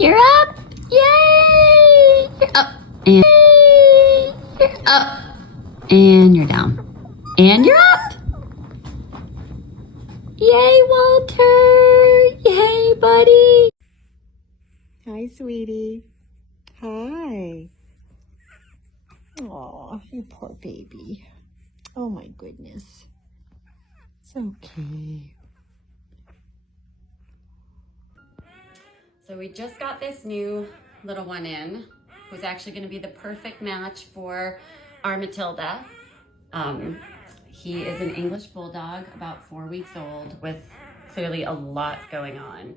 You're up. Yay! You're up. And you're up. And you're down. And you're up. Yay, Walter. Yay, buddy. Hi, sweetie. Hi. Oh, you poor baby. Oh my goodness. It's okay. So we just got this new little one in, who's actually going to be the perfect match for our Matilda. He is an English bulldog, about 4 weeks old, with clearly a lot going on.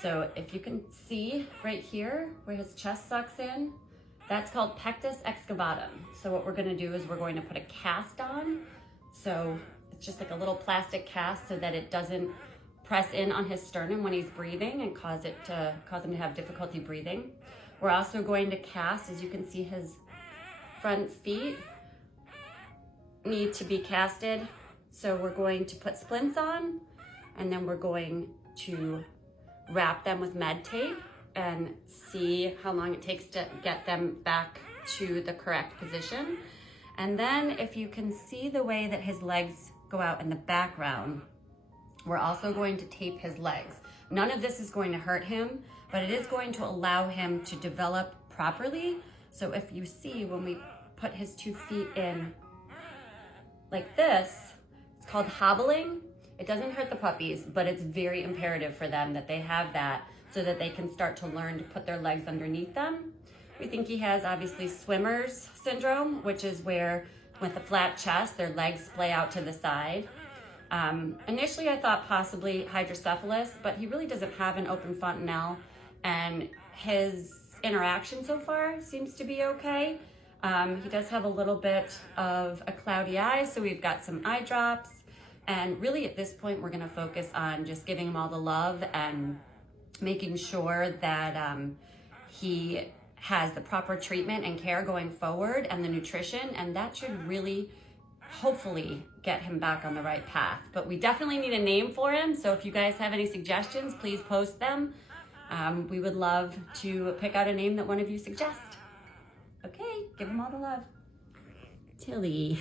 So if you can see right here where his chest sucks in, that's called pectus excavatum. So what we're going to do is we're going to put a cast on. So it's just like a little plastic cast so that it doesn't press in on his sternum when he's breathing and cause him to have difficulty breathing. We're also going to cast, as you can see, his front feet need to be casted. So we're going to put splints on, and then we're going to wrap them with med tape and see how long it takes to get them back to the correct position. And then if you can see the way that his legs go out in the background, we're also going to tape his legs. None of this is going to hurt him, but it is going to allow him to develop properly. So if you see when we put his 2 feet in like this, it's called hobbling. It doesn't hurt the puppies, but it's very imperative for them that they have that so that they can start to learn to put their legs underneath them. We think he has obviously swimmer's syndrome, which is where with a flat chest, their legs splay out to the side. Initially I thought possibly hydrocephalus, but he really doesn't have an open fontanelle, and his interaction so far seems to be okay. He does have a little bit of a cloudy eye, so we've got some eye drops, and really at this point we're gonna focus on just giving him all the love and making sure that he has the proper treatment and care going forward and the nutrition, and that should really hopefully get him back on the right path. But we definitely need a name for him, so if you guys have any suggestions, please post them. We would love to pick out a name that one of you suggest. Okay, give him all the love. Tilly.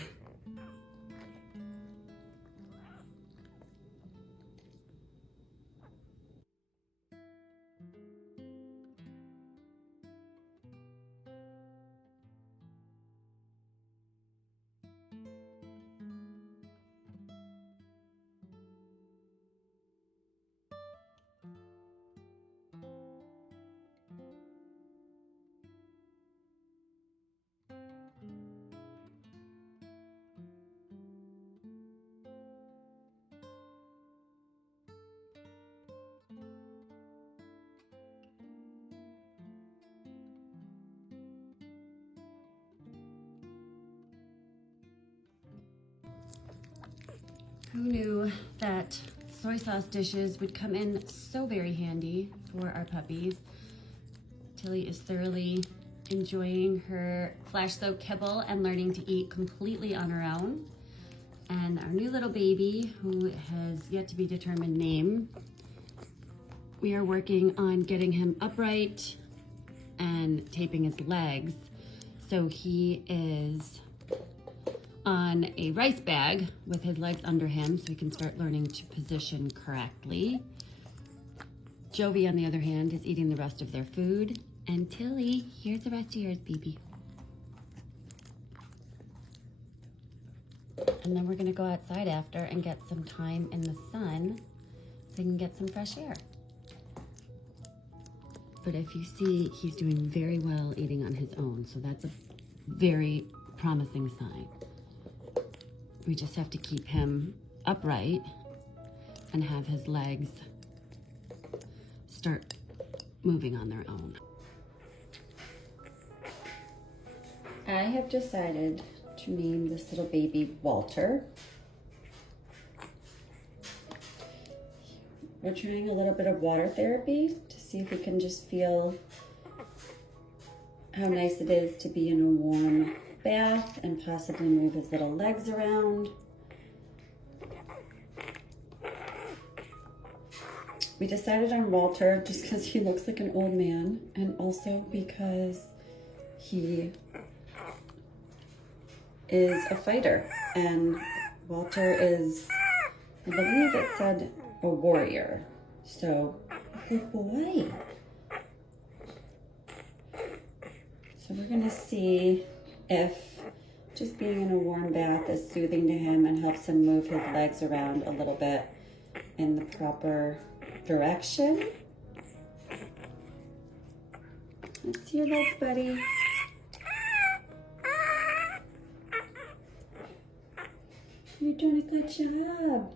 Who knew that soy sauce dishes would come in so very handy for our puppies? Tilly is thoroughly enjoying her flash soaked kibble and learning to eat completely on her own. And our new little baby, who has yet to be determined name, we are working on getting him upright and taping his legs. So he is on a rice bag with his legs under him so he can start learning to position correctly. Jovi, on the other hand, is eating the rest of their food. And Tilly, here's the rest of yours, baby. And then we're gonna go outside after and get some time in the sun so we can get some fresh air. But if you see, he's doing very well eating on his own, so that's a very promising sign. We just have to keep him upright and have his legs start moving on their own. I have decided to name this little baby Walter. We're trying a little bit of water therapy to see if we can just feel how nice it is to be in a warm bath and possibly move his little legs around. We decided on Walter just because he looks like an old man, and also because he is a fighter, and Walter is, I believe it said, a warrior. So, good boy. So we're gonna see if just being in a warm bath is soothing to him and helps him move his legs around a little bit in the proper direction. Let's see your legs, buddy. You're doing a good job.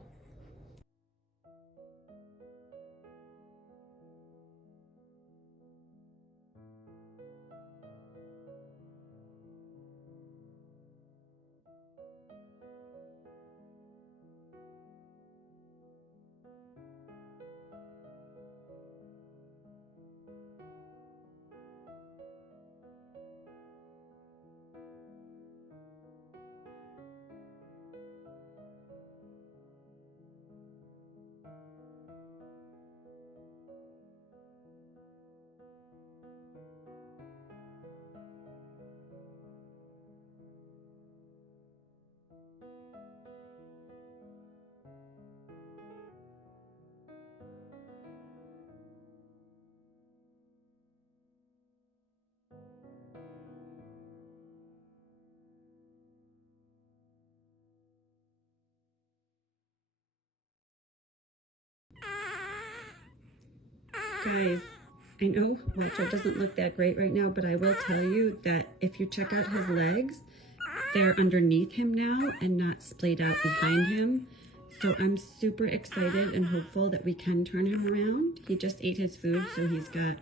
Guys, I know Walter doesn't look that great right now, but I will tell you that if you check out his legs, they're underneath him now and not splayed out behind him. So I'm super excited and hopeful that we can turn him around. He just ate his food, so he's got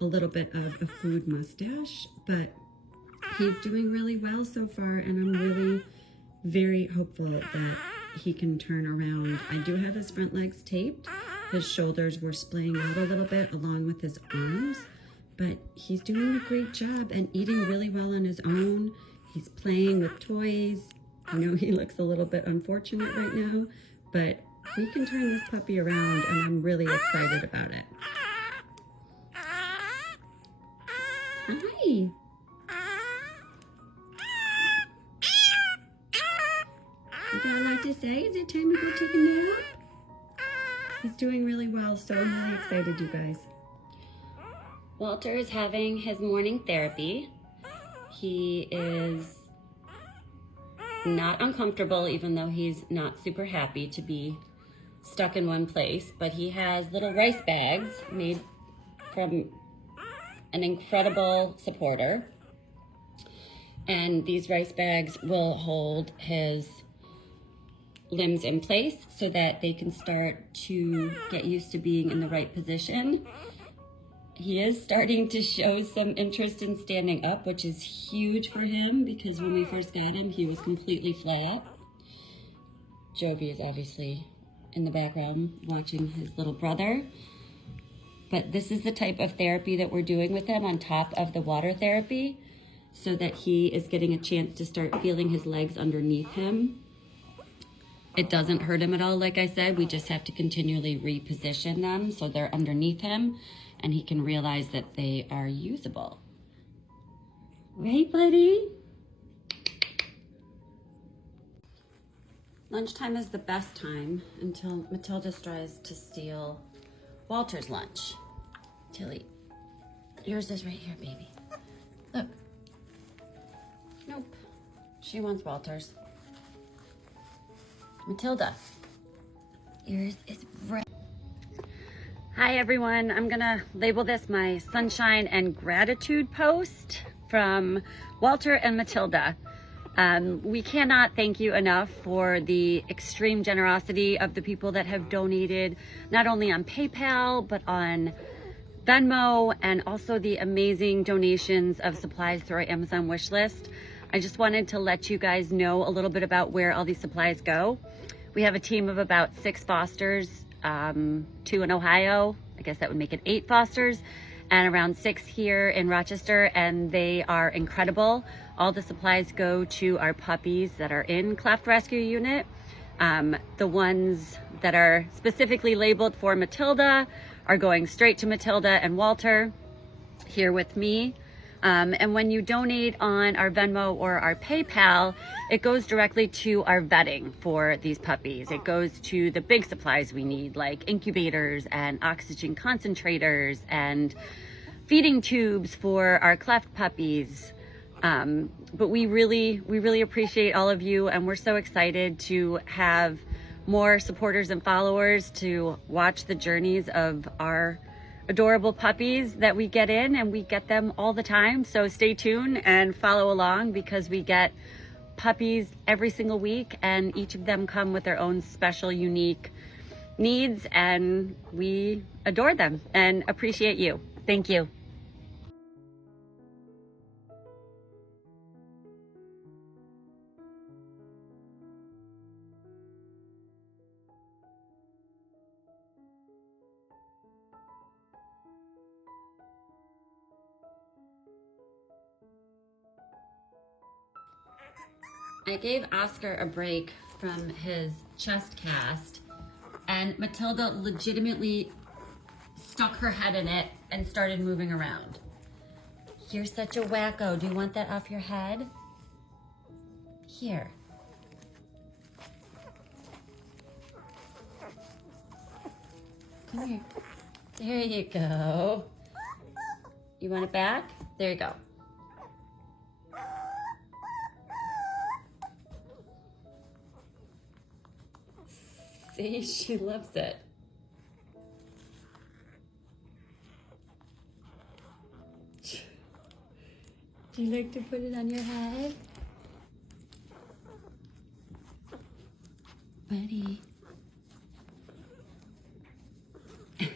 a little bit of a food mustache, but he's doing really well so far, and I'm really very hopeful that he can turn around. I do have his front legs taped. His shoulders were splaying out a little bit along with his arms, but he's doing a great job and eating really well on his own. He's playing with toys. I know he looks a little bit unfortunate right now, but we can turn this puppy around, and I'm really excited about it. Hi. You got a lot to say? Is it time to go take a nap? He's doing really well, so I'm really excited, you guys. Walter is having his morning therapy. He is not uncomfortable, even though he's not super happy to be stuck in one place, but he has little rice bags made from an incredible supporter. And these rice bags will hold his limbs in place so that they can start to get used to being in the right position. He is starting to show some interest in standing up, which is huge for him because when we first got him, he was completely flat. Jovi is obviously in the background watching his little brother. But this is the type of therapy that we're doing with him on top of the water therapy so that he is getting a chance to start feeling his legs underneath him. It doesn't hurt him at all, like I said. We just have to continually reposition them so they're underneath him and he can realize that they are usable. Right, buddy? Lunchtime is the best time until Matilda tries to steal Walter's lunch. Tilly, yours is right here, baby. Look. Nope. She wants Walter's. Matilda, yours is red. Hi everyone, I'm gonna label this my sunshine and gratitude post from Walter and Matilda. We cannot thank you enough for the extreme generosity of the people that have donated, not only on PayPal, but on Venmo, and also the amazing donations of supplies through our Amazon wish list. I just wanted to let you guys know a little bit about where all these supplies go. We have a team of about 6 fosters, 2 in Ohio. I guess that would make it 8 fosters, and around 6 here in Rochester, and they are incredible. All the supplies go to our puppies that are in Cleft Rescue Unit. The ones that are specifically labeled for Matilda are going straight to Matilda and Walter here with me. And when you donate on our Venmo or our PayPal, it goes directly to our vetting for these puppies. It goes to the big supplies we need, like incubators and oxygen concentrators and feeding tubes for our cleft puppies. But we really appreciate all of you, and we're so excited to have more supporters and followers to watch the journeys of our adorable puppies that we get in, and we get them all the time. So stay tuned and follow along, because we get puppies every single week, and each of them come with their own special, unique needs, and we adore them and appreciate you. Thank you. I gave Oscar a break from his chest cast, and Matilda legitimately stuck her head in it and started moving around. You're such a wacko. Do you want that off your head? Here. Come here. There you go. You want it back? There you go. See, she loves it. Do you like to put it on your head? Buddy. There,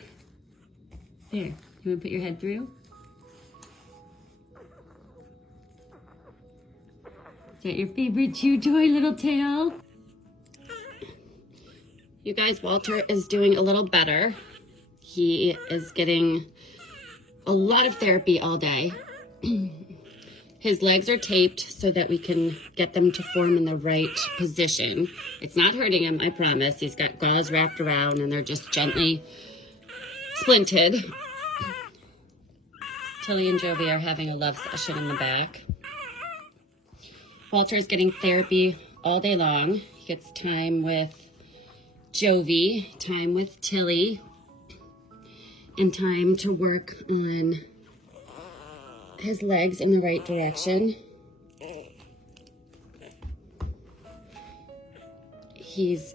you want to put your head through? Is that your favorite chew toy, little tail? You guys, Walter is doing a little better. He is getting a lot of therapy all day. His legs are taped so that we can get them to form in the right position. It's not hurting him, I promise. He's got gauze wrapped around and they're just gently splinted. Tilly and Jovi are having a love session in the back. Walter is getting therapy all day long. He gets time with Jovi, time with Tilly, and time to work on his legs in the right direction. He's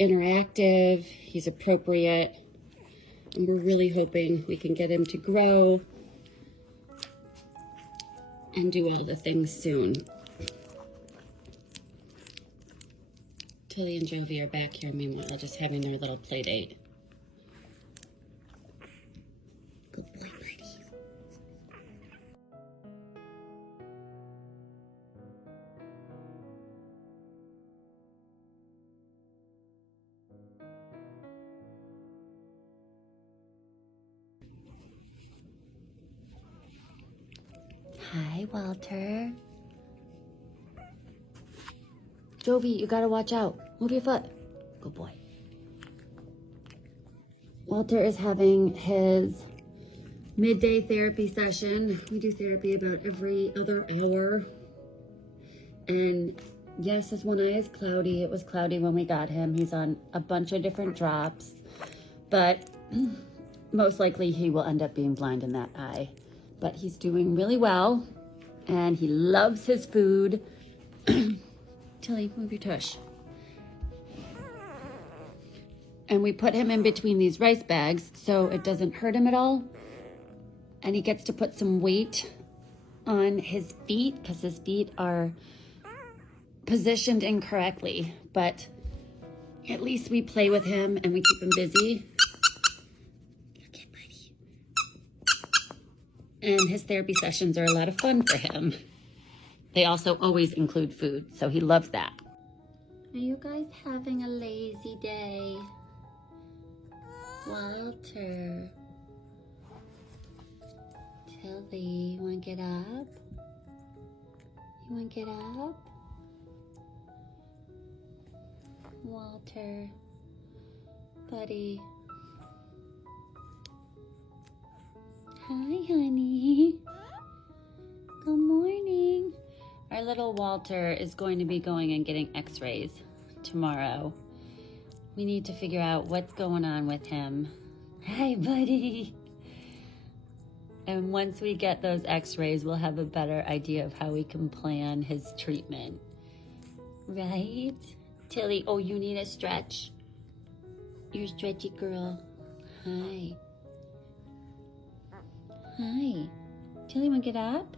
interactive, he's appropriate, and we're really hoping we can get him to grow and do all the things soon. Tilly and Jovi are back here, meanwhile, just having their little play date. Good boy, Birdie. Hi, Walter. Jovi, you gotta watch out. Move your foot. Good boy. Walter is having his midday therapy session. We do therapy about every other hour. And yes, his one eye is cloudy. It was cloudy when we got him. He's on a bunch of different drops, but most likely he will end up being blind in that eye. But he's doing really well, and he loves his food. Tilly, move your tush. And we put him in between these rice bags so it doesn't hurt him at all. And he gets to put some weight on his feet because his feet are positioned incorrectly. But at least we play with him and we keep him busy. Look at Buddy. And his therapy sessions are a lot of fun for him. They also always include food, so he loves that. Are you guys having a lazy day? Walter. Tilly, you wanna get up? You wanna get up? Walter, buddy. Hi, honey. Good morning. Our little Walter is going to be going and getting x-rays tomorrow. We need to figure out what's going on with him. Hi, buddy. And once we get those x-rays, we'll have a better idea of how we can plan his treatment. Right? Tilly, oh, you need a stretch? You're stretchy girl. Hi. Hi. Tilly, wanna get up?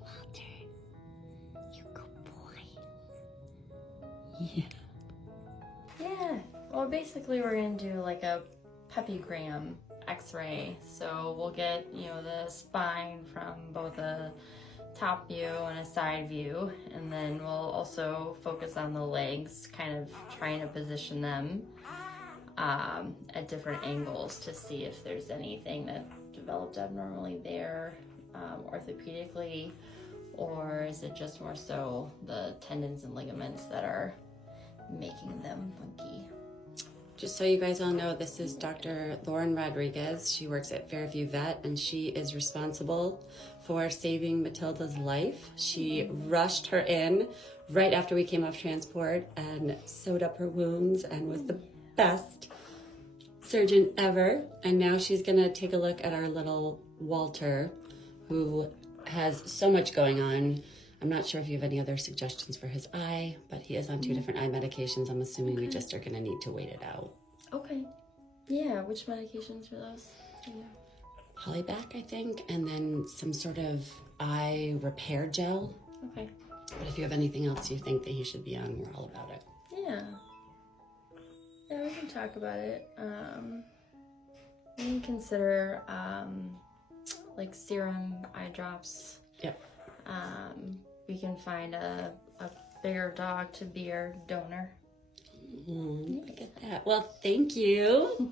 Walter, you good boy. Yeah. Yeah. Well, basically we're gonna do like a puppygram x-ray. So we'll get, the spine from both a top view and a side view, and then we'll also focus on the legs, kind of trying to position them at different angles to see if there's anything that developed abnormally there orthopedically, or is it just more so the tendons and ligaments that are making them funky. Just so you guys all know, this is Dr. Lauren Rodriguez. She works at Fairview Vet, and she is responsible for saving Matilda's life. She rushed her in right after we came off transport and sewed up her wounds and was the best surgeon ever. And now she's gonna take a look at our little Walter, who has so much going on. I'm not sure if you have any other suggestions for his eye, but he is on 2 different eye medications. I'm assuming we just are gonna need to wait it out. Okay. Yeah, which medications are those? Do you know? Polybac, I think, and then some sort of eye repair gel. Okay. But if you have anything else you think that he should be on, we're all about it. Yeah. Yeah, we can talk about it. We can consider like serum eye drops. Yep. We can find a bigger dog to be our donor. Look at that. Well, thank you.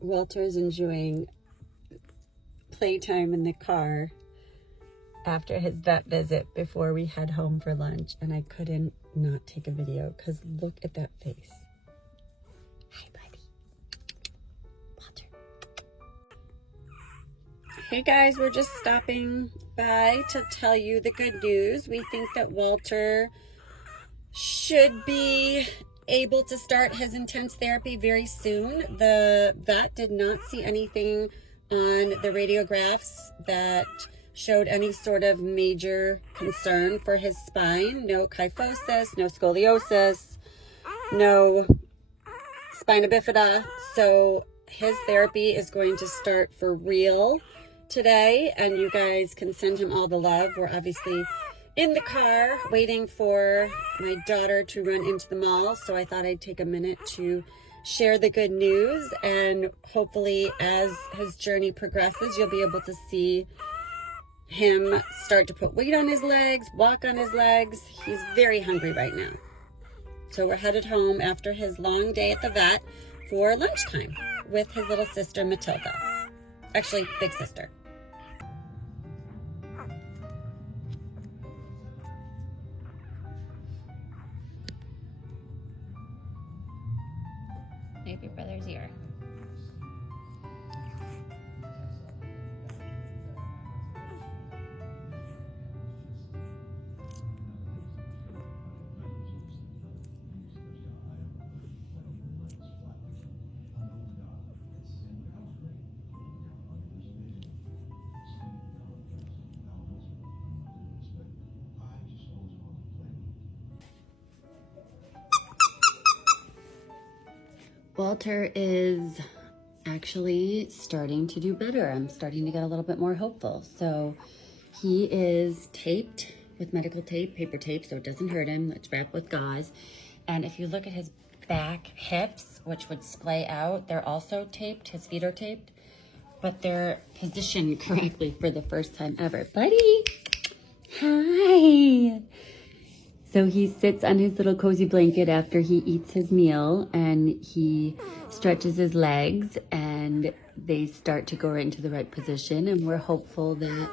Walter's enjoying playtime in the car after his vet visit before we head home for lunch, and I couldn't not take a video because look at that face. Hi, buddy. Walter. Hey guys, we're just stopping by to tell you the good news. We think that Walter should be able to start his intense therapy very soon. The vet did not see anything on the radiographs that showed any sort of major concern for his spine. No kyphosis, no scoliosis, no spina bifida. So his therapy is going to start for real today, and you guys can send him all the love. We're obviously in the car waiting for my daughter to run into the mall, so I thought I'd take a minute to share the good news, and hopefully as his journey progresses, you'll be able to see him start to put weight on his legs, walk on his legs. He's very hungry right now. So we're headed home after his long day at the vet for lunchtime with his little sister, Matilda. Actually, big sister. Maybe your brother's ear. Walter is actually starting to do better. I'm starting to get a little bit more hopeful. So he is taped with medical tape, paper tape, so it doesn't hurt him. It's wrapped with gauze. And if you look at his back hips, which would splay out, they're also taped. His feet are taped, but they're positioned correctly for the first time ever. Buddy, hi. So he sits on his little cozy blanket after he eats his meal, and he stretches his legs, and they start to go into the right position, and we're hopeful that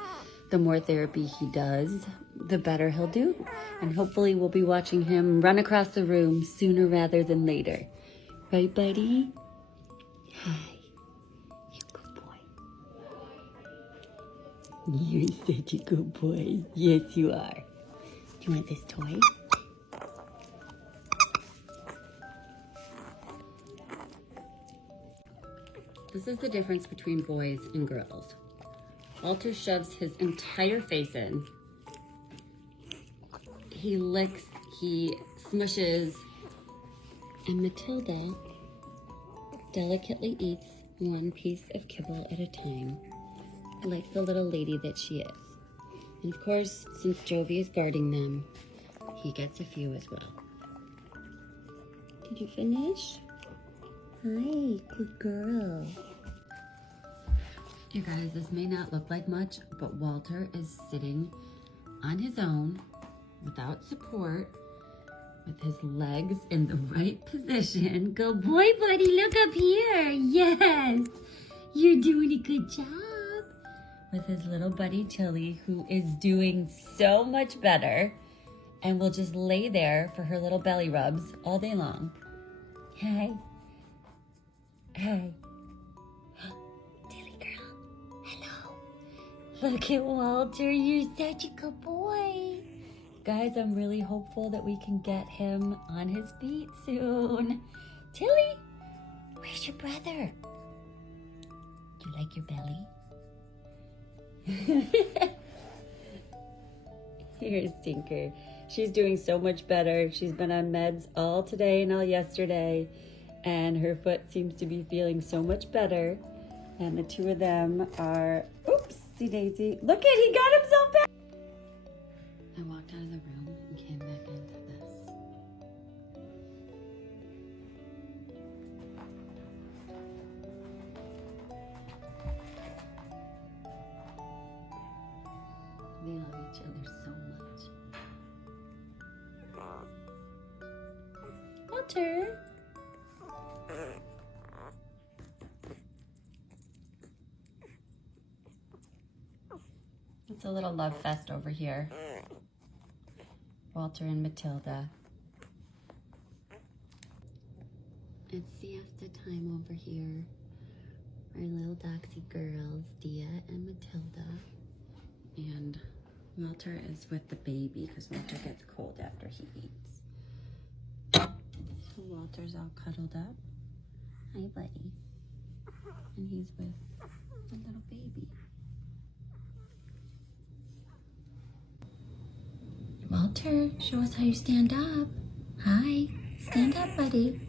the more therapy he does, the better he'll do. And hopefully we'll be watching him run across the room sooner rather than later. Right, buddy? Hi. You're a good boy. You're such a good boy. Yes, you are. Do you want this toy? This is the difference between boys and girls. Walter shoves his entire face in. He licks, he smushes, and Matilda delicately eats one piece of kibble at a time, like the little lady that she is. And of course, since Jovi is guarding them, he gets a few as well. Did you finish? Hi, good girl. You guys, this may not look like much, but Walter is sitting on his own without support, with his legs in the right position. Good boy, buddy, look up here. Yes, you're doing a good job. With his little buddy, Tilly, who is doing so much better and will just lay there for her little belly rubs all day long. Hey. Hey. Tilly girl, hello. Look at Walter, you're such a good boy. Guys, I'm really hopeful that we can get him on his feet soon. Tilly, where's your brother? Do you like your belly? Here's Tinker. She's doing so much better. She's been on meds all today and all yesterday, and her foot seems to be feeling so much better. And the two of them are, oopsie daisy. Look at, he got himself back. I walked out of the room and came back into this. They love each other so much. Walter. It's a little love fest over here. Walter and Matilda. It's siesta time over here. Our little doxy girls, Dia and Matilda. And Walter is with the baby because Walter gets cold after he eats. So Walter's all cuddled up. Hi, buddy. And he's with the little baby. Walter, show us how you stand up. Hi, stand up, buddy.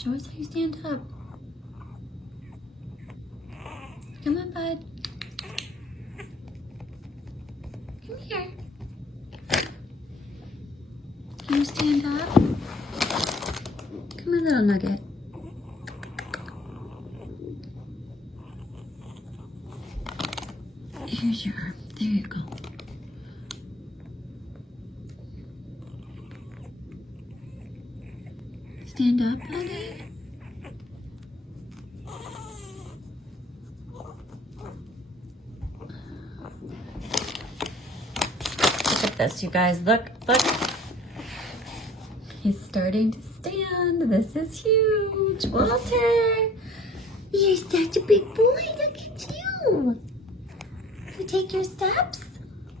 Show us how you stand up. Come on, bud. Come here. Can you stand up? Come on, little nugget. Here's your arm. There you go. Stand up, buddy. Look at this, you guys. Look. He's starting to stand. This is huge. Walter, you're such a big boy. Look at you. You take your steps.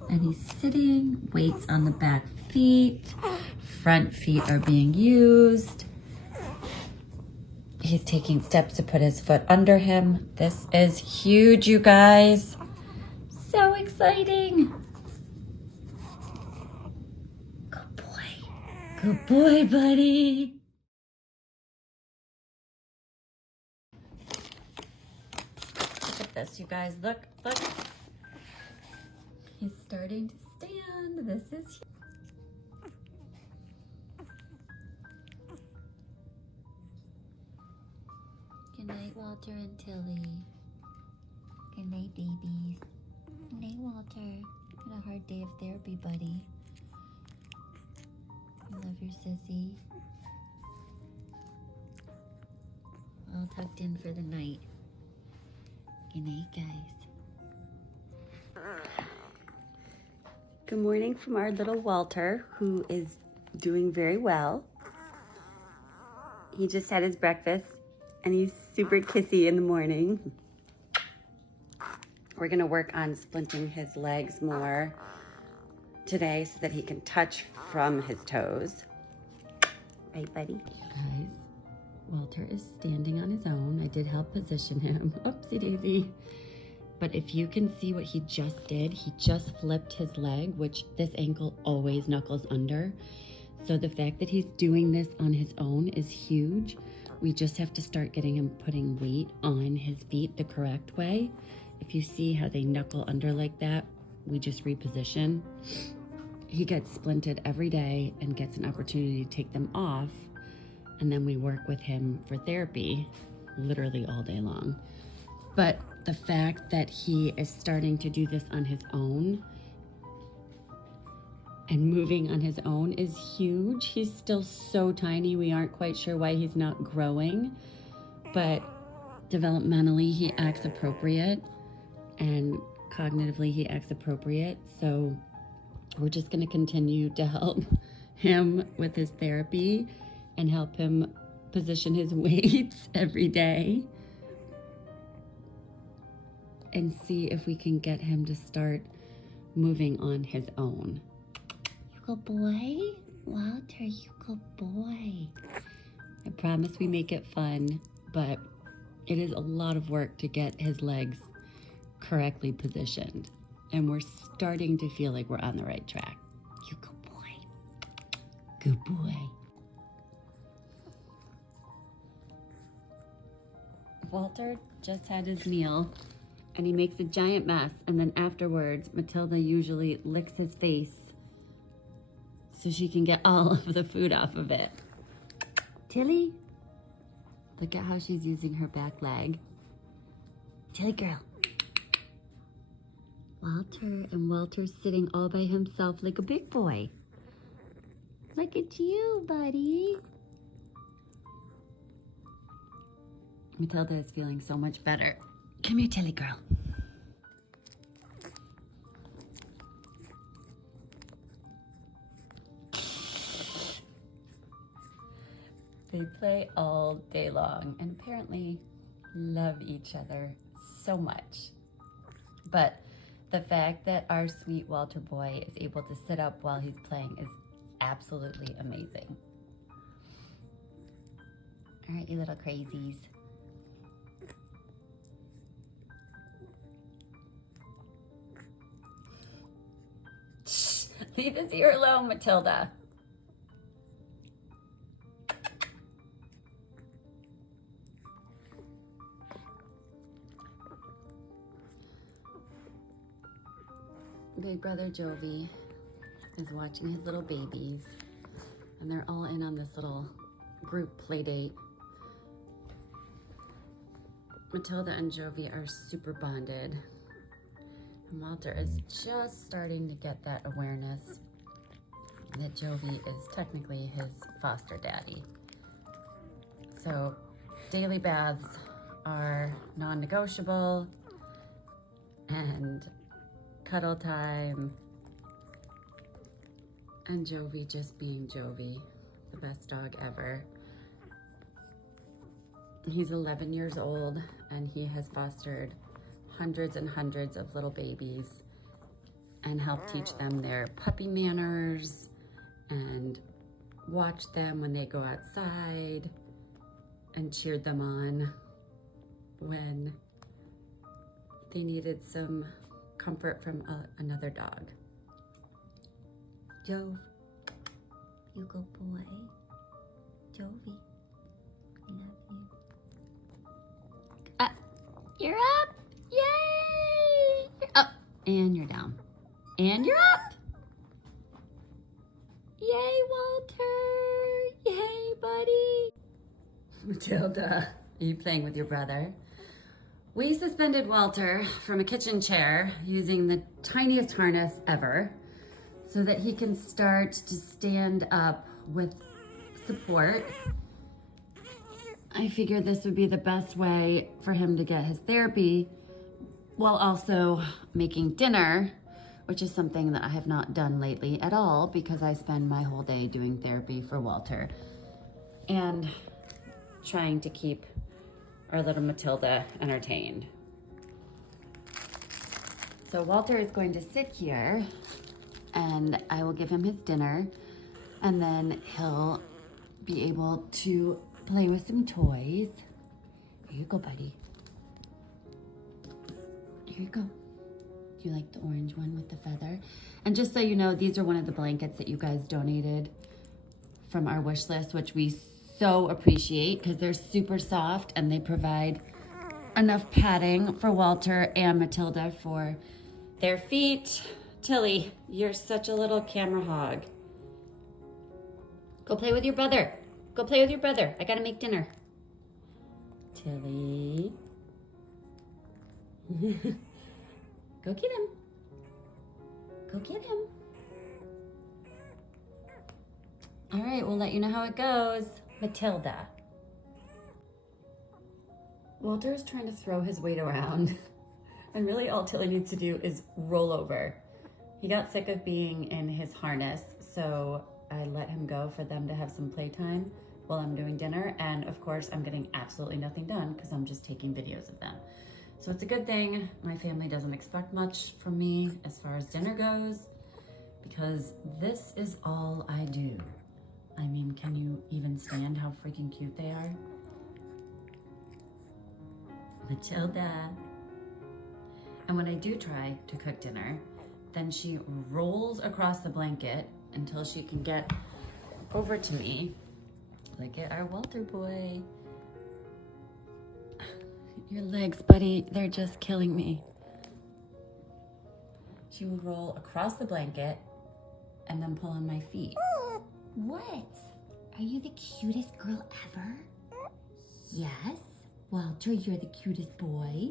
And he's sitting, weights on the back feet. Front feet are being used. He's taking steps to put his foot under him. This is huge, you guys. So exciting. Good boy. Good boy, buddy. Look at this, you guys. Look. He's starting to stand. This is huge. Good night, Walter and Tilly. Good night, babies. Good night, Walter. Had a hard day of therapy, buddy. I love your sissy. All tucked in for the night. Good night, guys. Good morning from our little Walter, who is doing very well. He just had his breakfast and he's super kissy in the morning. We're gonna work on splinting his legs more today so that he can touch from his toes. Right, buddy? Guys, Walter is standing on his own. I did help position him. Oopsie daisy. But if you can see what he just did, he just flipped his leg, which this ankle always knuckles under. So the fact that he's doing this on his own is huge. We just have to start getting him putting weight on his feet the correct way. If you see how they knuckle under like that, we just reposition. He gets splinted every day and gets an opportunity to take them off. And then we work with him for therapy literally all day long. But the fact that he is starting to do this on his own and moving on his own is huge. He's still so tiny. We aren't quite sure why he's not growing, but developmentally he acts appropriate and cognitively he acts appropriate. So we're just going to continue to help him with his therapy and help him position his weights every day and see if we can get him to start moving on his own. You good boy? Walter, you good boy. I promise we make it fun, but it is a lot of work to get his legs correctly positioned. And we're starting to feel like we're on the right track. You good boy. Good boy. Walter just had his meal and he makes a giant mess, and then afterwards Matilda usually licks his face so she can get all of the food off of it. Tilly, look at how she's using her back leg. Tilly girl. Walter, and Walter's sitting all by himself like a big boy. Look at you, buddy. Matilda is feeling so much better. Come here, Tilly girl. They play all day long and apparently love each other so much. But the fact that our sweet Walter boy is able to sit up while he's playing is absolutely amazing. All right, you little crazies. Leave his ear alone, Matilda. Big brother Jovi is watching his little babies, and they're all in on this little group play date. Matilda and Jovi are super bonded. And Walter is just starting to get that awareness that Jovi is technically his foster daddy. So daily baths are non-negotiable, and cuddle time, and Jovi just being Jovi, the best dog ever. He's 11 years old and he has fostered hundreds and hundreds of little babies and helped teach them their puppy manners and watched them when they go outside and cheered them on when they needed some comfort from another dog. Jove, you good boy. Jovi, I love you. You're up! Yay! You're up, and you're down. And you're up! Yay, Walter! Yay, buddy! Matilda, are you playing with your brother? We suspended Walter from a kitchen chair using the tiniest harness ever so that he can start to stand up with support. I figured this would be the best way for him to get his therapy while also making dinner, which is something that I have not done lately at all because I spend my whole day doing therapy for Walter and trying to keep our little Matilda entertained. So Walter is going to sit here and I will give him his dinner and then he'll be able to play with some toys. Here you go, buddy. Here you go. Do you like the orange one with the feather? And just so you know, these are one of the blankets that you guys donated from our wish list, which we so appreciate because they're super soft and they provide enough padding for Walter and Matilda for their feet. Tilly, you're such a little camera hog. Go play with your brother. Go play with your brother. I gotta make dinner. Tilly. Go get him. Go get him. All right, we'll let you know how it goes. Matilda. Walter is trying to throw his weight around. And really all Tilly needs to do is roll over. He got sick of being in his harness, so I let him go for them to have some playtime while I'm doing dinner. And of course, I'm getting absolutely nothing done because I'm just taking videos of them. So it's a good thing my family doesn't expect much from me as far as dinner goes, because this is all I do. I mean, can you even stand how freaking cute they are? Matilda. And when I do try to cook dinner, then she rolls across the blanket until she can get over to me. Look at our Walter boy. Your legs, buddy, they're just killing me. She will roll across the blanket and then pull on my feet. What? Are you the cutest girl ever? Yes. Walter, you're the cutest boy.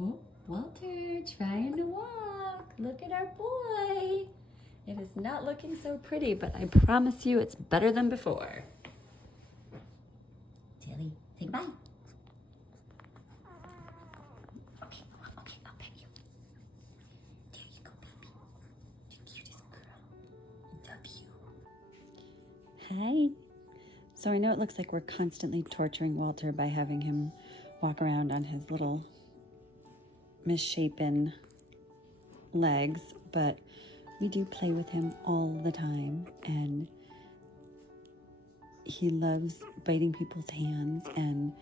Oh, Walter, trying to walk. Look at our boy. It is not looking so pretty, but I promise you it's better than before. Tilly, say bye. Okay, I'll pet you. There you go, baby. The cutest girl. I love you. Hi. So I know it looks like we're constantly torturing Walter by having him walk around on his little misshapen legs, but we do play with him all the time, and he loves biting people's hands and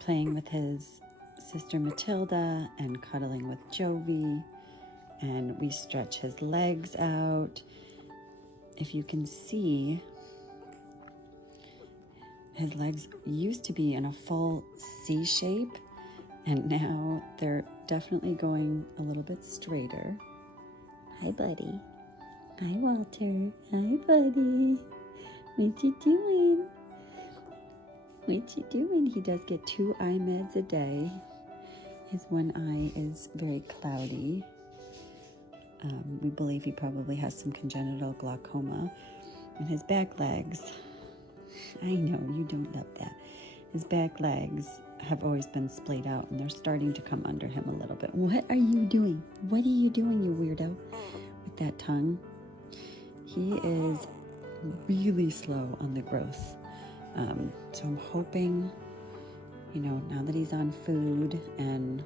playing with his sister Matilda and cuddling with Jovi, and we stretch his legs out. If you can see, his legs used to be in a full C shape, and now they're definitely going a little bit straighter. Hi, buddy. Hi, Walter. Hi, buddy. What you doing? What you doing? He does get 2 eye meds a day. His one eye is very cloudy. We believe he probably has some congenital glaucoma. And his back legs, I know you don't love that. His back legs have always been splayed out, and they're starting to come under him a little bit. What are you doing? What are you doing, you weirdo? With that tongue. He is really slow on the growth. So I'm hoping, now that he's on food and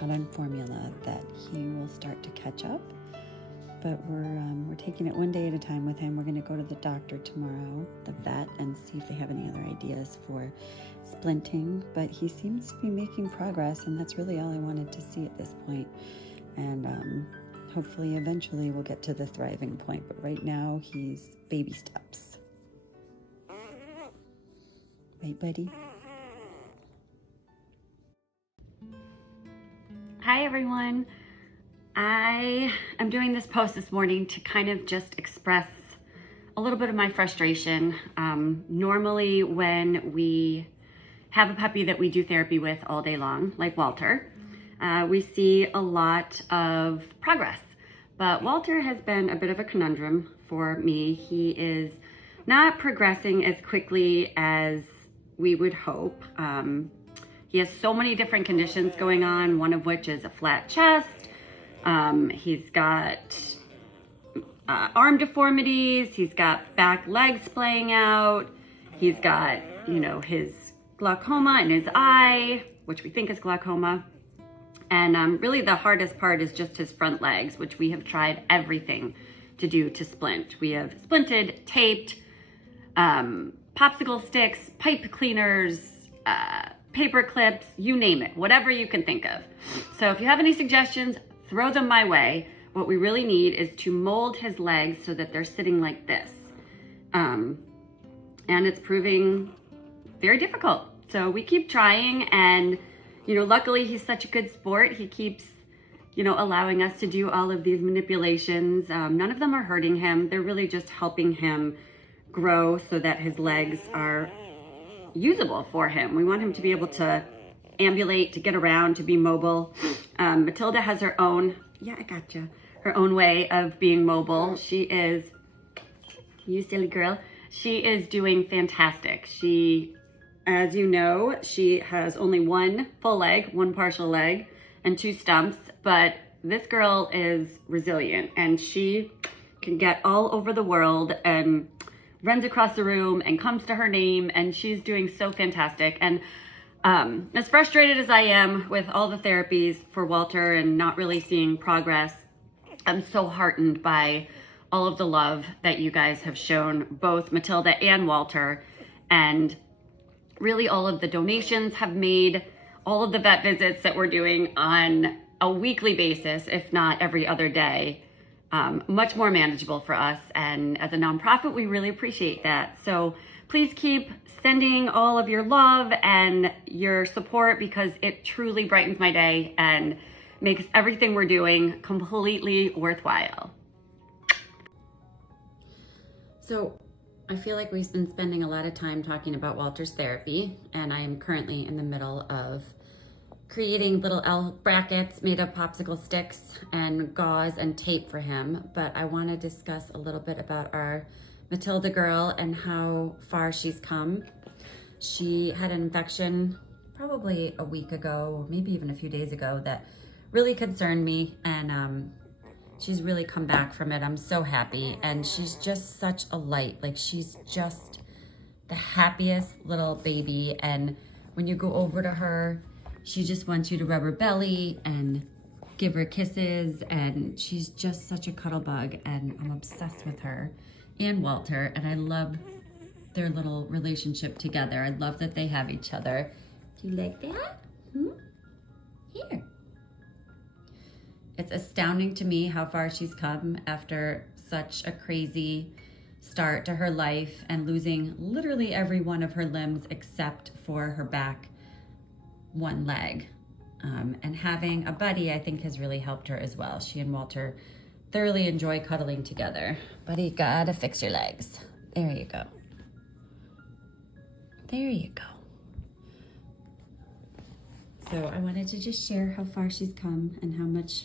out on formula, that he will start to catch up. But we're taking it one day at a time with him. We're going to go to the doctor tomorrow, the vet, and see if they have any other ideas for splinting. But he seems to be making progress, and that's really all I wanted to see at this point. And hopefully, eventually, we'll get to the thriving point. But right now, he's baby steps. Right, buddy? Hi, everyone. I am doing this post this morning to kind of just express a little bit of my frustration. Normally when we have a puppy that we do therapy with all day long, like Walter, we see a lot of progress. But Walter has been a bit of a conundrum for me. He is not progressing as quickly as we would hope. He has so many different conditions going on, one of which is a flat chest. He's got arm deformities. He's got back legs splaying out. He's got, you know, his glaucoma in his eye, which we think is glaucoma. And really the hardest part is just his front legs, which we have tried everything to do to splint. We have splinted, taped, popsicle sticks, pipe cleaners, paper clips, you name it, whatever you can think of. So if you have any suggestions, throw them my way. What we really need is to mold his legs so that they're sitting like this. And it's proving very difficult. So we keep trying, and you know, luckily he's such a good sport. He keeps, you know, allowing us to do all of these manipulations. None of them are hurting him. They're really just helping him grow so that his legs are usable for him. We want him to be able to ambulate, to get around, to be mobile. Matilda has her own, her own way of being mobile. She is, you silly girl, she is doing fantastic. She, as you know, she has only one full leg, one partial leg, and 2 stumps, but this girl is resilient, and she can get all over the world and runs across the room and comes to her name, and she's doing so fantastic. And as frustrated as I am with all the therapies for Walter and not really seeing progress, I'm so heartened by all of the love that you guys have shown both Matilda and Walter, and really all of the donations have made all of the vet visits that we're doing on a weekly basis, if not every other day, much more manageable for us. And as a nonprofit, we really appreciate that. So please keep sending all of your love and your support, because it truly brightens my day and makes everything we're doing completely worthwhile. So I feel like we've been spending a lot of time talking about Walter's therapy, and I am currently in the middle of creating little L brackets made of popsicle sticks and gauze and tape for him. But I want to discuss a little bit about our Matilda girl and how far she's come. She had an infection probably a week ago, maybe even a few days ago, that really concerned me, and she's really come back from it. I'm so happy, and she's just such a light. Like, she's just the happiest little baby, and when you go over to her, she just wants you to rub her belly and give her kisses, and she's just such a cuddle bug, and I'm obsessed with her and Walter, and I love their little relationship together. I love that they have each other. Do you like that? Here. It's astounding to me how far she's come after such a crazy start to her life and losing literally every one of her limbs except for her back one leg. And having a buddy, I think, has really helped her as well. She and Walter thoroughly enjoy cuddling together. Buddy, gotta fix your legs. There you go. There you go. So I wanted to just share how far she's come and how much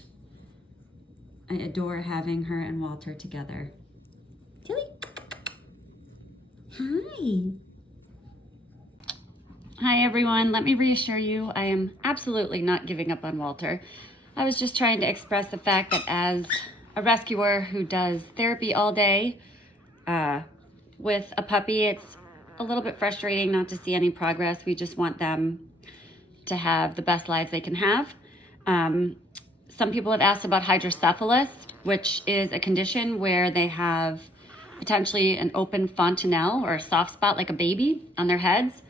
I adore having her and Walter together. Tilly. Hi. Hi everyone, let me reassure you, I am absolutely not giving up on Walter. I was just trying to express the fact that as a rescuer who does therapy all day with a puppy, it's a little bit frustrating not to see any progress. We just want them to have the best lives they can have. Some people have asked about hydrocephalus, which is a condition where they have potentially an open fontanelle or a soft spot like a baby on their heads.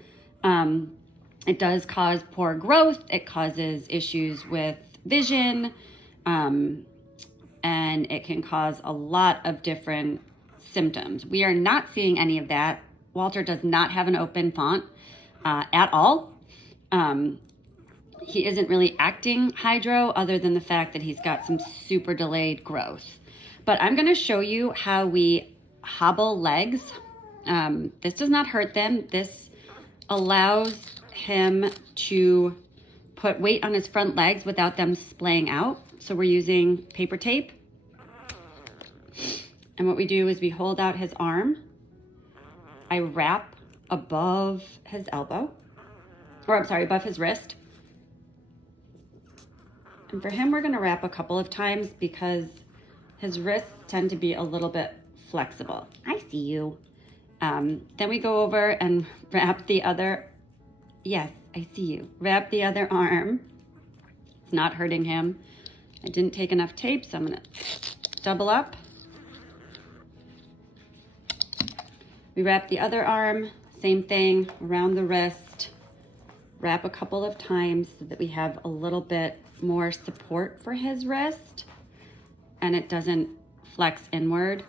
It does cause poor growth. It causes issues with vision, and it can cause a lot of different symptoms. We are not seeing any of that. Walter does not have an open font at all. He isn't really acting hydro other than the fact that he's got some super delayed growth. But I'm going to show you how we hobble legs. This does not hurt them. This allows him to put weight on his front legs without them splaying out. So we're using paper tape. And what we do is we hold out his arm. I wrap above his elbow. or I'm sorry, above his wrist. And for him, we're gonna wrap a couple of times because his wrists tend to be a little bit flexible. I see you. Then we go over and wrap the other, yes, I see you. Wrap the other arm. It's not hurting him. I didn't take enough tape, so I'm gonna double up. We wrap the other arm, same thing, around the wrist. Wrap a couple of times so that we have a little bit more support for his wrist and it doesn't flex inward.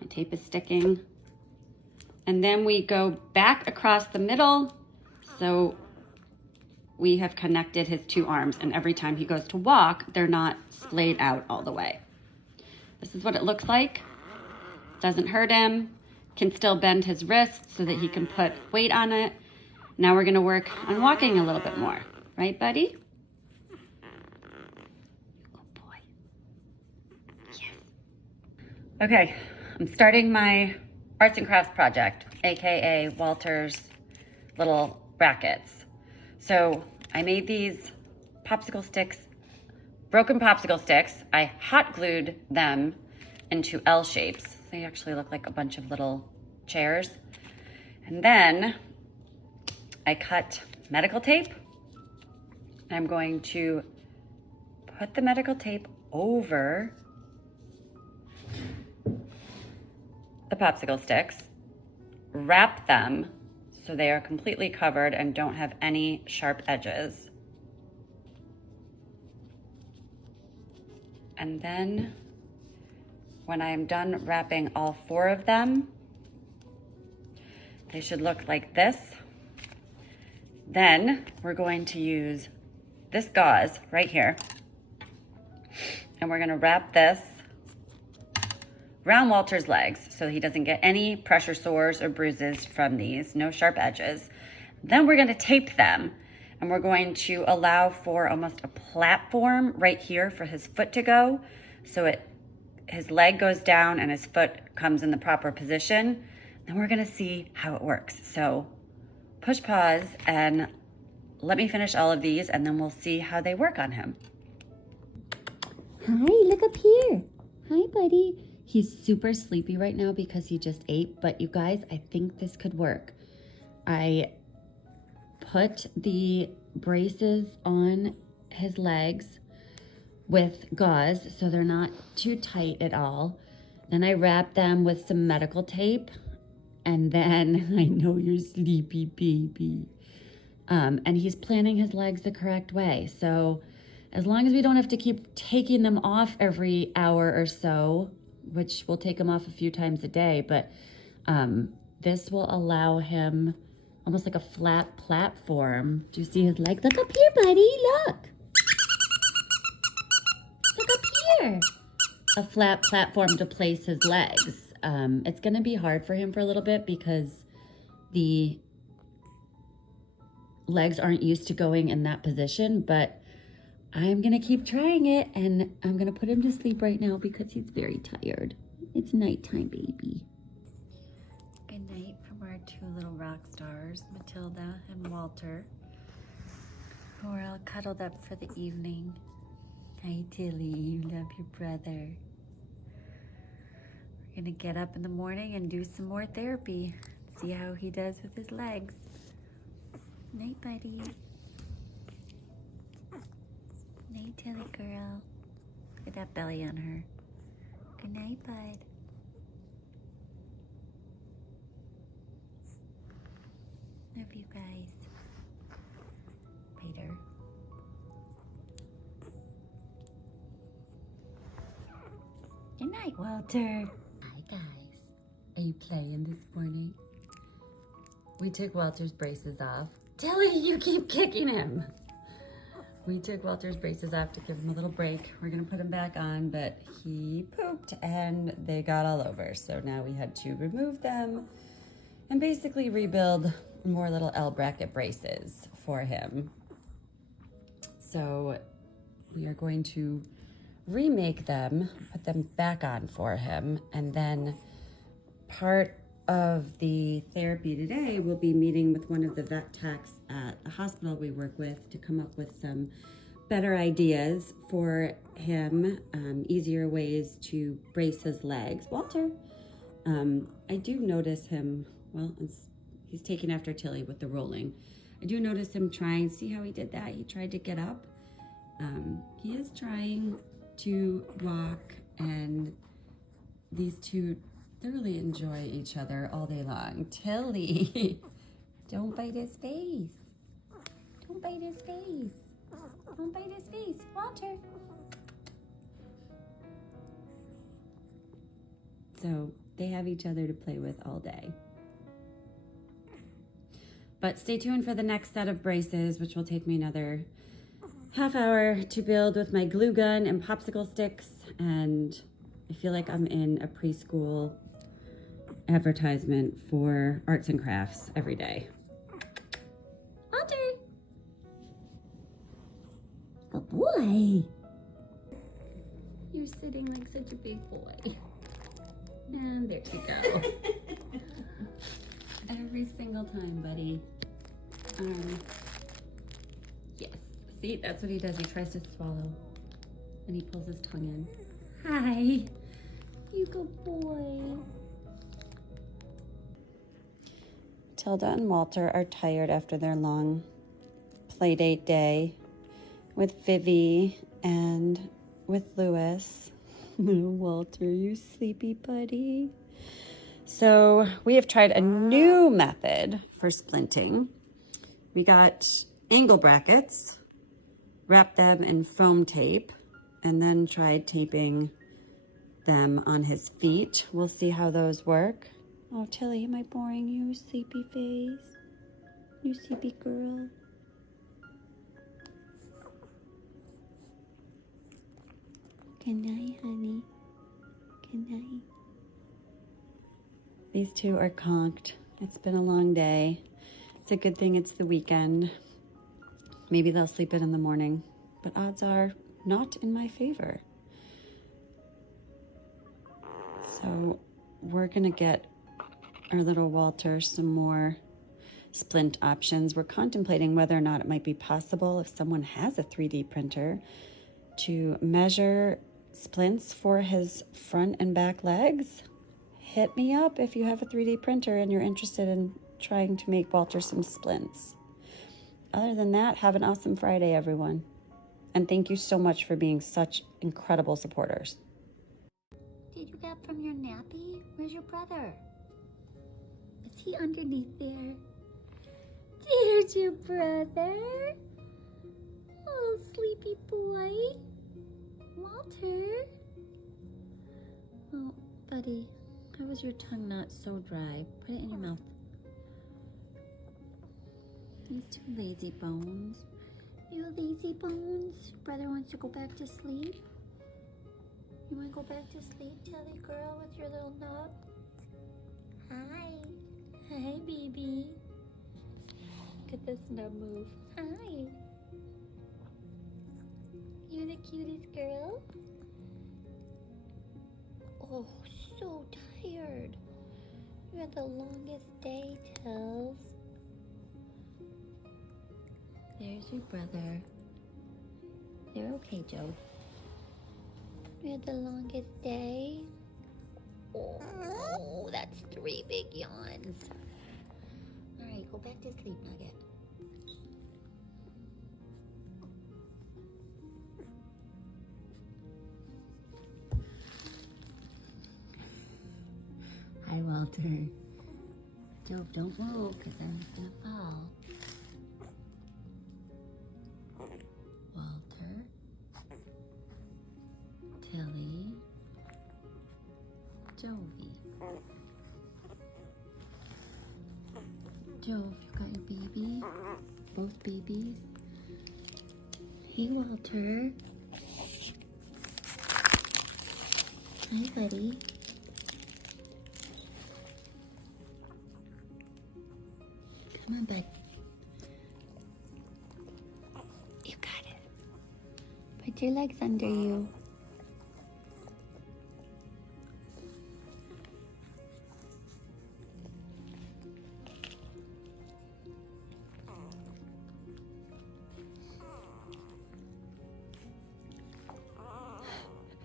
My tape is sticking. And then we go back across the middle. So we have connected his two arms, and every time he goes to walk, they're not splayed out all the way. This is what it looks like. Doesn't hurt him, can still bend his wrist so that he can put weight on it. Now we're gonna work on walking a little bit more. Right, buddy? Good boy. Yes. Okay, I'm starting my arts and crafts project, AKA Walter's little brackets. So I made these popsicle sticks, broken popsicle sticks. I hot glued them into L shapes. They actually look like a bunch of little chairs. And then I cut medical tape. I'm going to put the medical tape over the popsicle sticks, wrap them so they are completely covered and don't have any sharp edges. And then when I am done wrapping all 4 of them, they should look like this. Then we're going to use this gauze right here, and we're gonna wrap this around Walter's legs so he doesn't get any pressure sores or bruises from these, no sharp edges. Then we're gonna tape them, and we're going to allow for almost a platform right here for his foot to go, so his leg goes down and his foot comes in the proper position. Then we're gonna see how it works. So push pause and let me finish all of these, and then we'll see how they work on him. Hi, look up here. Hi, buddy. He's super sleepy right now because he just ate, but you guys, I think this could work. I put the braces on his legs with gauze so they're not too tight at all. Then I wrap them with some medical tape, and then I know you're sleepy, baby. And he's planting his legs the correct way. So as long as we don't have to keep taking them off every hour or so, which we'll take him off a few times a day, but this will allow him almost like a flat platform. Do you see his leg? Look up here, buddy, look. Look up here. A flat platform to place his legs. It's gonna be hard for him for a little bit because the legs aren't used to going in that position, but I'm gonna keep trying it, and I'm gonna put him to sleep right now because he's very tired. It's nighttime, baby. Good night from our 2 little rock stars, Matilda and Walter, who are all cuddled up for the evening. Hi, Tilly, you love your brother. We're gonna get up in the morning and do some more therapy. See how he does with his legs. Night, buddy. Night, Tilly girl. Look at that belly on her. Good night, bud. Love you guys. Peter. Good night, Walter. Hi, guys. Are you playing this morning? We took Walter's braces off. Tilly, you keep kicking him. We took Walter's braces off to give him a little break. We're gonna put him back on, but he pooped and they got all over. So now we had to remove them and basically rebuild more little L bracket braces for him. So we are going to remake them, put them back on for him, and then part of the therapy today, we'll be meeting with one of the vet techs at the hospital we work with to come up with some better ideas for him, easier ways to brace his legs. Walter, I do notice him, well, he's taking after Tilly with the rolling. I do notice him trying, see how he did that? He tried to get up. He is trying to walk, and these two thoroughly enjoy each other all day long. Tilly, don't bite his face. Don't bite his face. Don't bite his face. Walter. So they have each other to play with all day. But stay tuned for the next set of braces, which will take me another half hour to build with my glue gun and popsicle sticks. And I feel like I'm in a preschool advertisement for arts and crafts every day. Walter! Good boy! You're sitting like such a big boy. And there you go. Every single time, buddy. Yes. See, that's what he does. He tries to swallow. And he pulls his tongue in. Hi. You good boy. Tilda and Walter are tired after their long play date day with Vivi and with Lewis. Little Walter, you sleepy buddy. So we have tried a new method for splinting. We got angle brackets, wrapped them in foam tape, and then tried taping them on his feet. We'll see how those work. Oh, Tilly, am I boring you, sleepy face? You sleepy girl. Good night, honey. Good night. These two are conked. It's been a long day. It's a good thing it's the weekend. Maybe they'll sleep in the morning, but odds are not in my favor. So we're gonna get our little Walter some more splint options. We're contemplating whether or not it might be possible, if someone has a 3D printer, to measure splints for his front and back legs. Hit me up if you have a 3D printer and you're interested in trying to make Walter some splints. Other than that, have an awesome Friday, everyone. And thank you so much for being such incredible supporters. Did you get from your nappy? Where's your brother? Is he underneath there? There's your brother. Oh, sleepy boy. Walter. Oh, buddy, how was your tongue not so dry? Put it in your mouth. These two lazy bones. You lazy bones. Brother wants to go back to sleep. You want to go back to sleep, Telly girl, with your little nub? Hi. Hi, baby. Look at this nub move. Hi. You're the cutest girl. Oh, so tired. You had the longest day, Tells. There's your brother. They're okay, Joe. You had the longest day. Oh, that's 3 big yawns. All right, go back to sleep, Nugget. Hi, Walter. Joe, don't move, because I'm just gonna fall. Walter. Tilly. Jovi. Jove, you got your baby? Both babies? Hey, Walter. Hi, buddy. Come on, bud. You got it. Put your legs under you.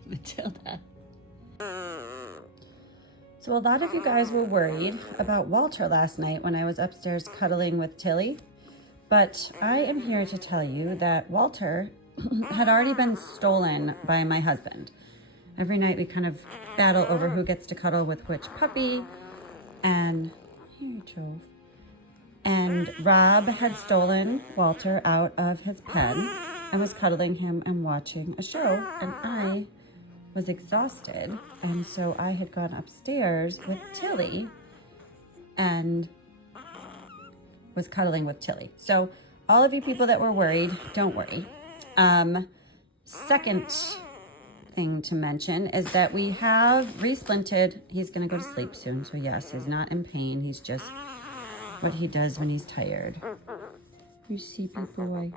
Matilda. So a lot of you guys were worried about Walter last night when I was upstairs cuddling with Tilly, but I am here to tell you that Walter had already been stolen by my husband. Every night we kind of battle over who gets to cuddle with which puppy, and here, Jove. And Rob had stolen Walter out of his pen and was cuddling him and watching a show, and I was exhausted, and so I had gone upstairs with Tilly and was cuddling with Tilly. So all of you people that were worried, don't worry. Second thing to mention is that we have resplinted. He's gonna go to sleep soon, so yes, he's not in pain. He's just what he does when he's tired. You sleepy boy.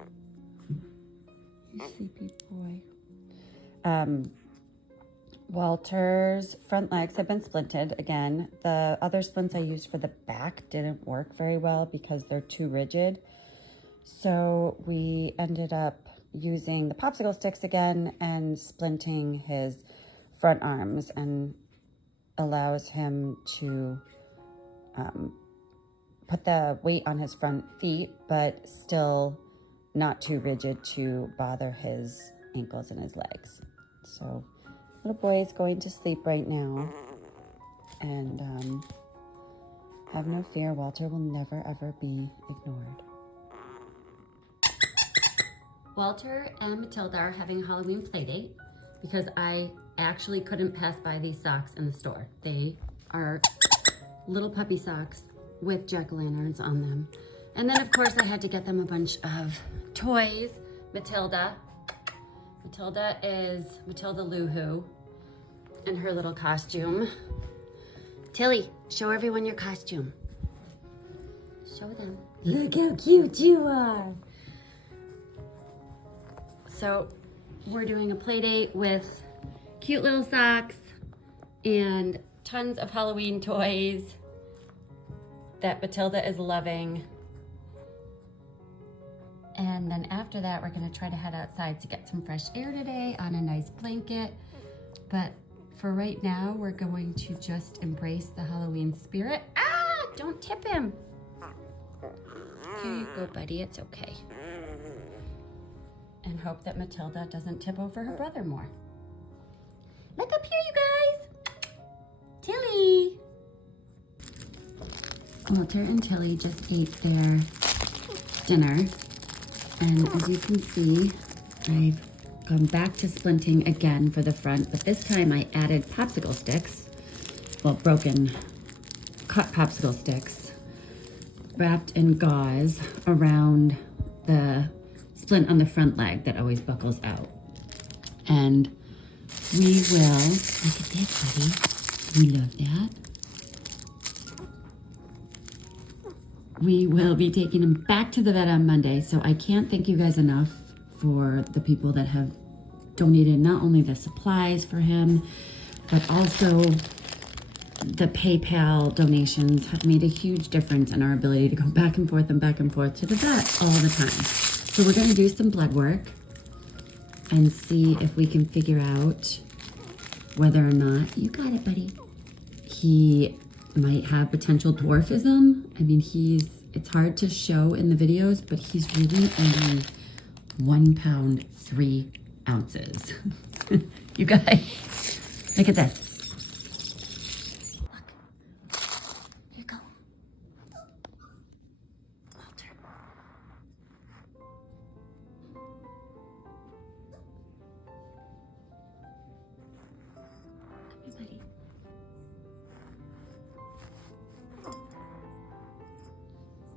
You sleepy boy. Walter's front legs have been splinted again. The other splints I used for the back didn't work very well because they're too rigid. So we ended up using the popsicle sticks again and splinting his front arms, and allows him to put the weight on his front feet, but still not too rigid to bother his ankles and his legs. So little boy is going to sleep right now, and have no fear, Walter will never ever be ignored. Walter and Matilda are having a Halloween play date because I actually couldn't pass by these socks in the store. They are little puppy socks with jack-o'-lanterns on them. And then of course I had to get them a bunch of toys. Matilda is Matilda Lou Who in her little costume. Tilly, show everyone your costume. Show them. Look how cute you are. So we're doing a play date with cute little socks and tons of Halloween toys that Matilda is loving. And then after that, we're gonna try to head outside to get some fresh air today on a nice blanket. But for right now, we're going to just embrace the Halloween spirit. Ah, don't tip him. Here you go, buddy, it's okay. And hope that Matilda doesn't tip over her brother more. Look up here, you guys. Tilly. Walter and Tilly just ate their dinner. And as you can see, I've gone back to splinting again for the front, but this time I added popsicle sticks, well, broken, cut popsicle sticks, wrapped in gauze around the splint on the front leg that always buckles out. And we will, look at that, buddy. You love that? We will be taking him back to the vet on Monday, so I can't thank you guys enough for the people that have donated not only the supplies for him, but also the PayPal donations have made a huge difference in our ability to go back and forth to the vet all the time. So we're gonna do some blood work and see if we can figure out whether or not, you got it, buddy, he might have potential dwarfism. I mean, it's hard to show in the videos, but he's really only 1 pound, 3 ounces. You guys, look at this. Look, here you go. Walter. Come here, buddy.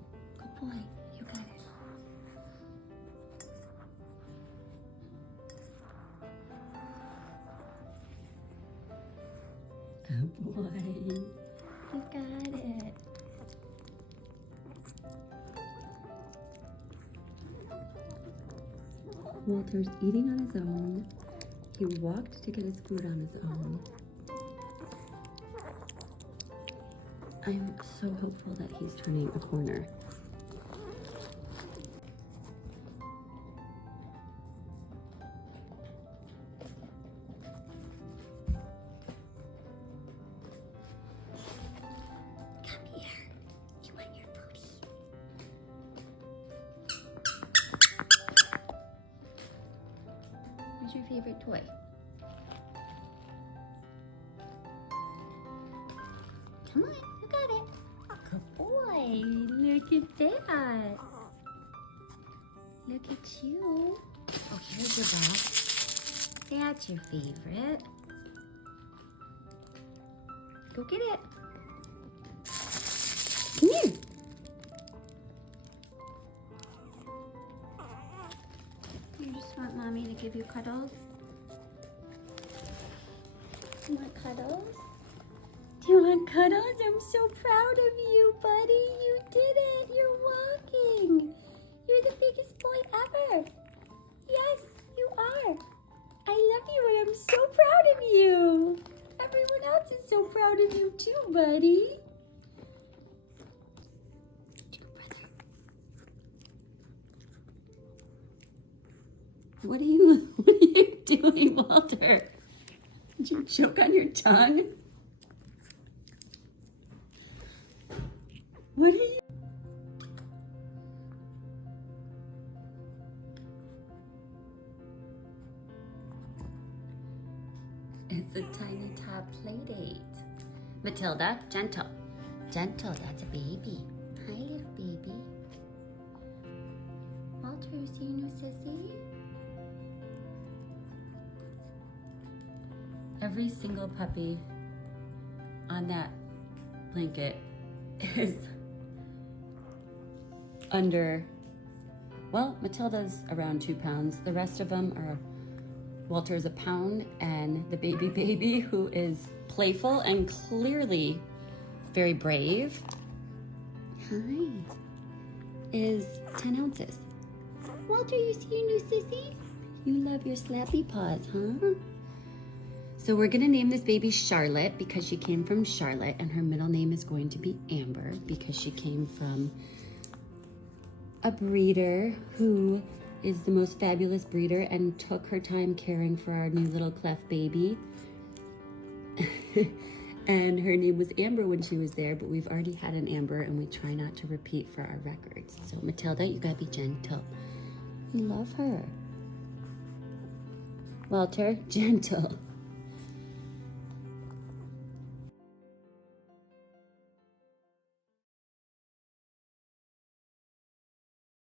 Good boy, you got it. Good boy, you got it. Walter's eating on his own. He walked to get his food on his own. I'm so hopeful that he's turning a corner. favorite toy? Come on, you got it. Good boy. Look at that. Look at you. Oh, here's your box. That's your favorite. Go get it. Come here. You just want mommy to give you cuddles? You want cuddles? Do you want cuddles? I'm so proud of you, buddy. You did it. You're walking. You're the biggest boy ever. Yes, you are. I love you and I'm so proud of you. Everyone else is so proud of you too, buddy. What are you doing, Walter? Did you choke on your tongue? What are you? It's a tiny top play date. Matilda, gentle. Gentle, that's a baby. Hi, little baby. Walter, you see your new sissy? Every single puppy on that blanket is under, well, Matilda's around 2 pounds. The rest of them are, Walter's a pound, and the baby who is playful and clearly very brave, hi, is 10 ounces. Walter, you see your new sissy? You love your slappy paws, huh? So we're gonna name this baby Charlotte because she came from Charlotte, and her middle name is going to be Amber because she came from a breeder who is the most fabulous breeder and took her time caring for our new little cleft baby. And her name was Amber when she was there, but we've already had an Amber and we try not to repeat for our records. So Matilda, you gotta be gentle. We love her. Walter, gentle.